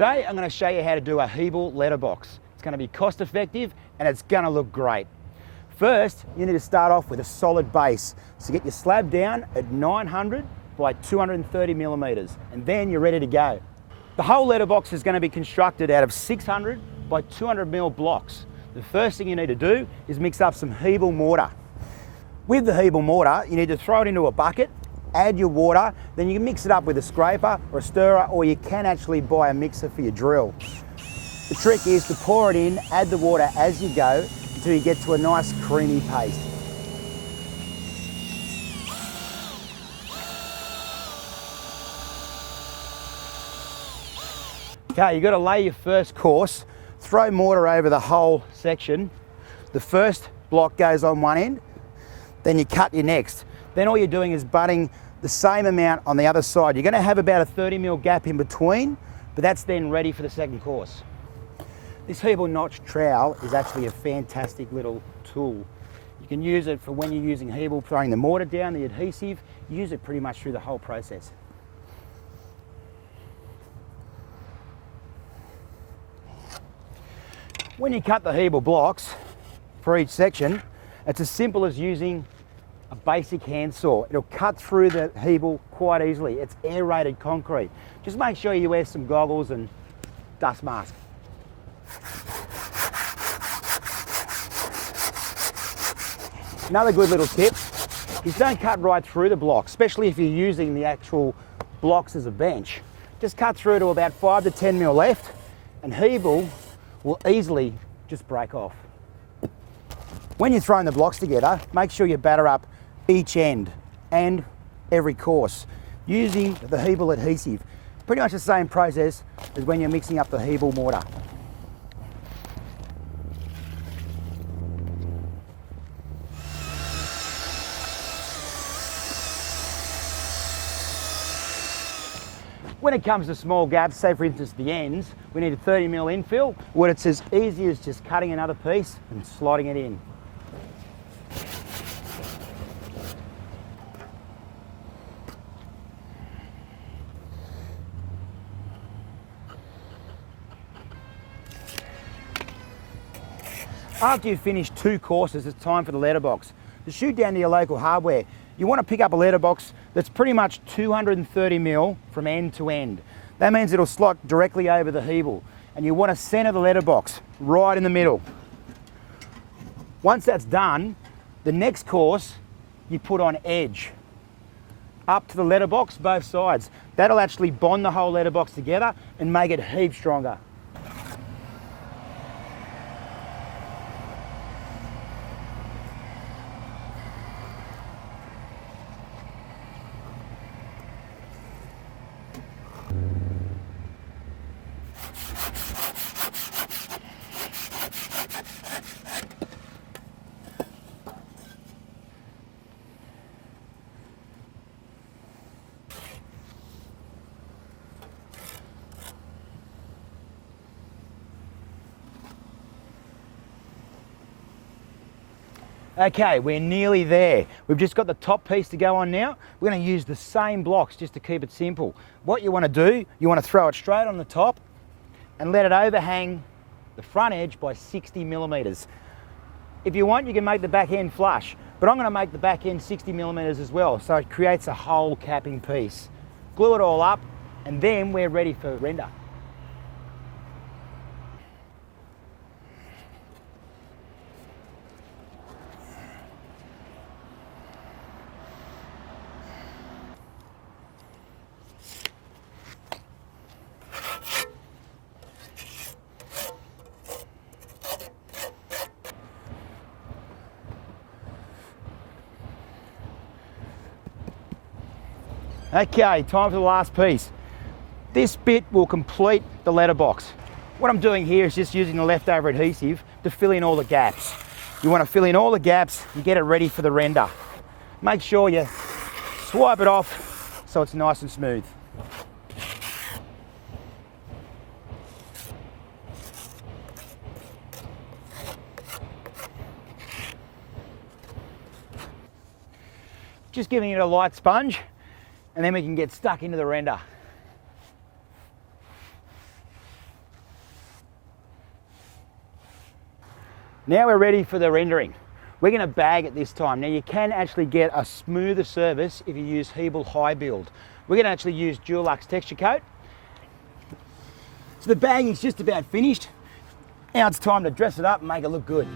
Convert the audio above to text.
Today I'm going to show you how to do a Hebel Letterbox. It's going to be cost effective and it's going to look great. First, you need to start off with a solid base. So get your slab down at 900 by 230 millimeters, and then you're ready to go. The whole letterbox is going to be constructed out of 600 by 200 mil blocks. The first thing you need to do is mix up some Hebel mortar. With the Hebel mortar, you need to throw it into a bucket, add your water, then you can mix it up with a scraper or a stirrer, or you can actually buy a mixer for your drill. The trick is to pour it in, add the water as you go until you get to a nice creamy paste. Okay, you've got to lay your first course, throw mortar over the whole section. The first block goes on one end, then you cut your next. Then all you're doing is butting the same amount on the other side. You're going to have about a 30 mil gap in between, but that's then ready for the second course. This Hebel notch trowel is actually a fantastic little tool. You can use it for when you're using Hebel, throwing the mortar down, the adhesive. You use it pretty much through the whole process. When you cut the Hebel blocks for each section, it's as simple as using a basic handsaw. It'll cut through the Hebel quite easily. It's aerated concrete. Just make sure you wear some goggles and dust mask. Another good little tip is don't cut right through the blocks, especially if you're using the actual blocks as a bench. Just cut through to about 5 to 10 mil left, and Hebel will easily just break off. When you're throwing the blocks together, make sure you batter up each end and every course using the Hebel adhesive. Pretty much the same process as when you're mixing up the Hebel mortar. When it comes to small gaps, say for instance the ends, we need a 30 mil infill, where it's as easy as just cutting another piece and sliding it in. After you've finished 2 courses, it's time for the letterbox. To shoot down to your local hardware, you want to pick up a letterbox that's pretty much 230 mil from end to end. That means it'll slot directly over the Hebel, and you want to center the letterbox right in the middle. Once that's done, the next course you put on edge up to the letterbox, both sides. That'll actually bond the whole letterbox together and make it heaps stronger. Okay, we're nearly there. We've just got the top piece to go on now. We're going to use the same blocks just to keep it simple. What you want to do, you want to throw it straight on the top and let it overhang the front edge by 60 millimeters. If you want, you can make the back end flush, but I'm going to make the back end 60 millimeters as well, so it creates a whole capping piece. Glue it all up, and then we're ready for render. Okay, time for the last piece. This bit will complete the letterbox. What I'm doing here is just using the leftover adhesive to fill in all the gaps. You want to fill in all the gaps and get it ready for the render. Make sure you swipe it off so it's nice and smooth. Just giving it a light sponge, and then we can get stuck into the render. Now we're ready for the rendering. We're going to bag it this time. Now you can actually get a smoother surface if you use Hebel High Build. We're going to actually use Dulux Texture Coat. So the bagging's just about finished. Now it's time to dress it up and make it look good.